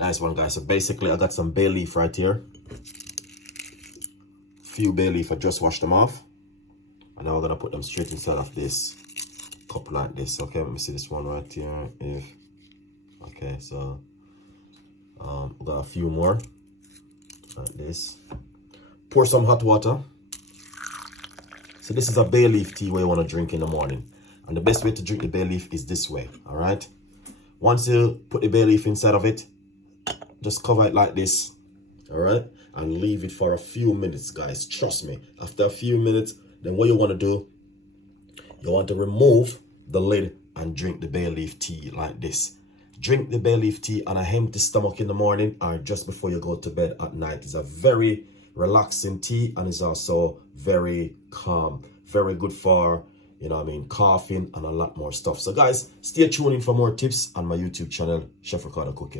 Nice one, guys. So basically I got some bay leaf right here. Few bay leaf, I just washed them off. And now we're gonna put them straight inside of this cup like this. Okay, let me see this one right here. Okay, so we got a few more like this. Pour some hot water. So this is a bay leaf tea where you want to drink in the morning. And the best way to drink the bay leaf is this way, all right? Once you put the bay leaf inside of it, just cover it like this, all right? And leave it for a few minutes, guys. Trust me. After a few minutes, then what you want to do, you want to remove the lid and drink the bay leaf tea like this. Drink the bay leaf tea on an empty stomach in the morning or just before you go to bed at night. It's a very relaxing tea and it's also very calm. Very good for, you know what I mean, coughing and a lot more stuff. So guys, stay tuned in for more tips on my YouTube channel, Chef Ricardo Cooking.